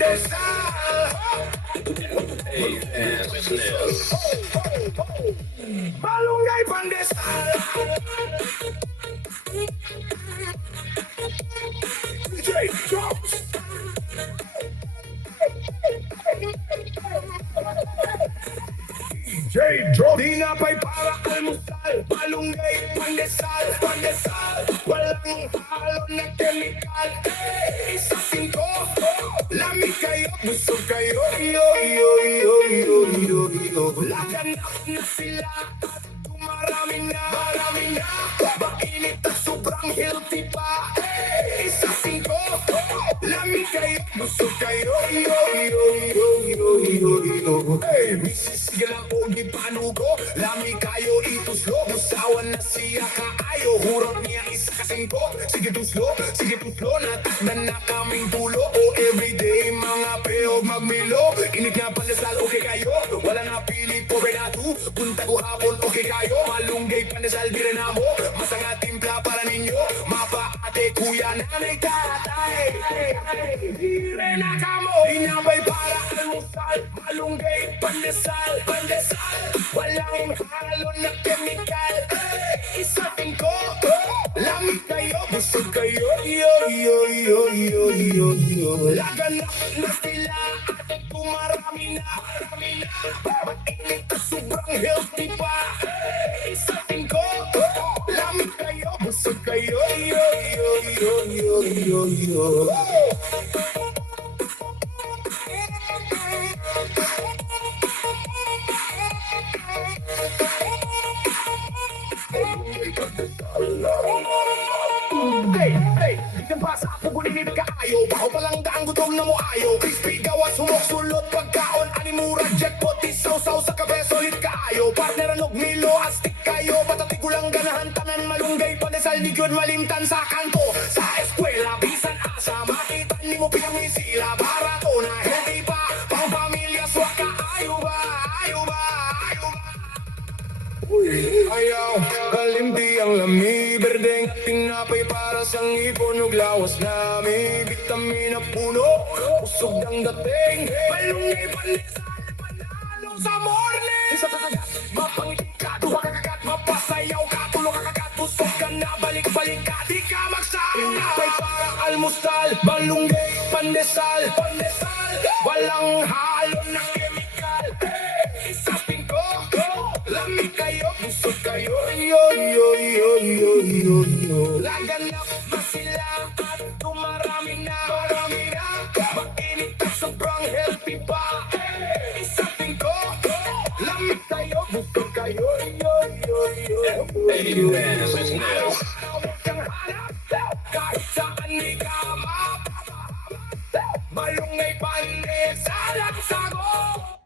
Hey, business. Malunggay pandesal. DJ Drops. DJ Drops. Tinapay para almusal. Malunggay pandesal. Pandesal. Walang halo na chemical. Isa singko. Lamig kayo, busog kayo. Yo, yo, yo, yo, yo, yo. Laganap na sila at marami na. Marami na. Mainit at sobrang healthy pa. Isa singko. Lamig kayo, busog kayo. Yo, yo, yo, yo, yo, yo. Hey, misisigil ang ogi panugo. Lamig kayo, ituslo. Musawan na siya kaayo. Hurot niya isa kasingko. Sige tuslo, natakdan na kaming tulo. O everyday mga peog magmilo. Init nga pandesal, okay kayo. Wala na pilit, pobre na tu. Punta ko hapon, okay kayo. Malunggay pandesal, dire na mo. Masanga timpla para ninyo. Mapa, ate, kuya, nanay, tatay. Dire na kamo. Inabay para almusal. Malunggay pandesal, pandesal. Walang halo na chemical. Isa tingko. Lamig kayo, busog kayo. Yo, yo, yo, yo, yo, yo. Laganap na sila at kumarami na. Marami na. Mainit at sobrang healthy pa. Isa tingko. Lamig kayo, busog kayo. Yo, yo, yo, yo, yo, yo. Hey, hey, ikan pa sa ako kunin ni kaayo. Baho palang daang gutom na mo ayo. Crispy gawas humok sulot pagkaon. Animura jackpot isaw-saw sa kabe solid kaayo. Partner anog milo astik kayo. Patati gulang ganahan tanan malunggay pandesal di gyud malimtan sa kanto. Sa eskwela bisan asa makita ni mo pinangisila. Barato na healthy pa. Pang pamilya swak kaayo ba? Ayo ba? Ayo ba? Ayaw, kalimti ang lami. Berdeng tinapay para sa ngipon ug lawas nami. Vitamina puno, usog ang dating. Malunggay pandesal, panalo sa morning. Isa kakagat, mapangiti ka. Duha kakagat, mapasayaw ka. Tulo kakagat, busog ka na. Balik-balik ka, di ka magsayaw. Tinapay para almusal. Malunggay pandesal, pandesal. Walang halo na chemical. Isa tingko. Lamig kayo, busog kayo. Yo, yo, yo, yo, yo, yo. Laganap na sila at kumarami na. Marami na. Mainit at sobrang healthy pa. Isa tingko. Lamig kayo, busog kayo. Yo, yo, yo, Hey, yo, yo. business. Huwag kang hanap. Kahit saan di ka mapapahama. Malunggay pandesal ang sagot.